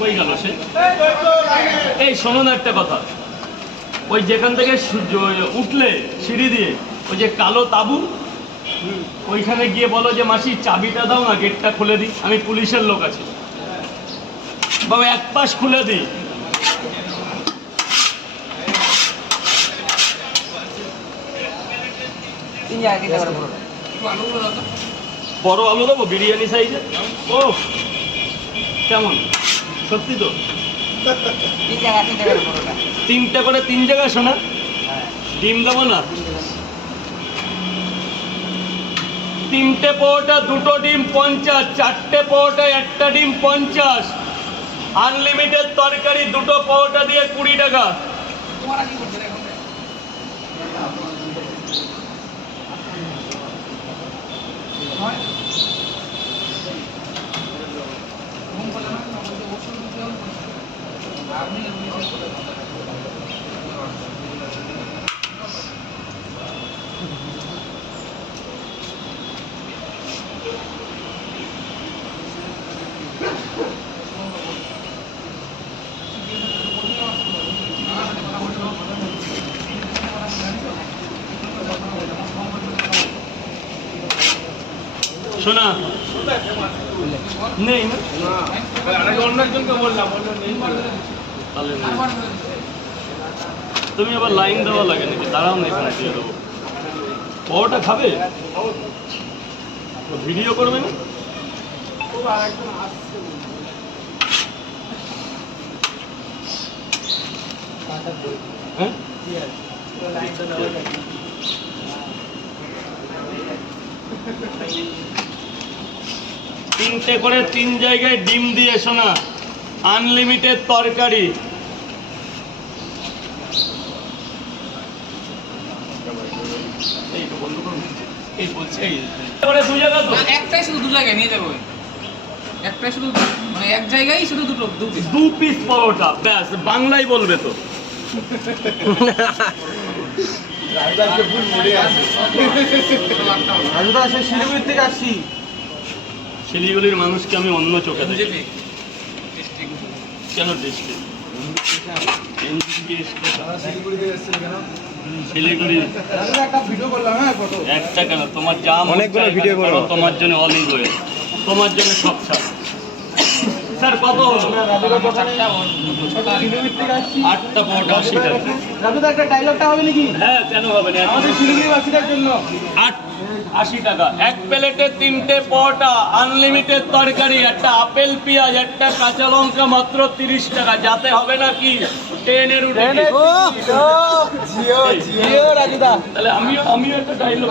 কই গেল সে? এই শোনো না একটা কথা, ওই যেখান থেকে উঠলে সিঁড়ি দিয়ে ওই যে কালো তাবু, ওইখানে গিয়ে বলো যে মাসি চাবিটা দাও না, গেটটা খুলে দিই, আমি পুলিশের লোক আছি, বাবা এক পাশ খুলে দিই। বড় আলু দেবো বিরিয়ানি সাইজে। ও কেমন, সত্যি তো? 3টা করে 3 জায়গায় শোনা। ডিম দেবো না? 3টে পরোটা 2টো ডিম 50, 4টে পরোটা 1টা ডিম 50, আনলিমিটেড তরকারি 2টো পরোটা দিয়ে 20 টাকা। শোনা নেই না, অন্য একজনকে বললাম তুমি আবার লাইন দেওয়া লাগে নাকি? দাঁড়াও না, এখানে দিয়ে দেবো। ওটা খাবে, ভিডিও করবে না? হ্যাঁ 3টে করে 3 জায়গায় ডিম দিয়ে শোনা, আনলিমিটেড তরকারি। একটাই শুধু 2 জায়গায় নিয়ে যাবো, একটাই শুধু মানে এক জায়গায় শুধু 2 পিস পরোটা, ব্যাস বাংলায় বলবে তো। শিলিগুড়ি থেকে আসছি। শিলিগুড়ির মানুষকে আমি অন্য চোখে দেখি। কেন ডিস্ট্রিক্ট? শিলিগুড়ি একটা কেন, তোমার যা অনেকগুলো ভিডিও করো, তোমার জন্য অল ইজ ওয়েল, তোমার জন্য সব ছাড়। স্যার কত হলো? 8টা পরোটা 80 টাকা। একটা ডায়লগটা হবে নাকি? হ্যাঁ কেন হবে না, আমাদের শিলিগুড়িবাসীদের জন্য 80 টাকা। এক প্লেটে 3টে পরোটা, আনলিমিটেড তরকারি, একটা আপেল পেঁয়াজ, একটা কাঁচা লঙ্কা, মাত্র 30 টাকা। যাতে হবে না কি 10-এর উঠে? জিও রাজুদা। তাহলে আমিও একটা ডায়লগ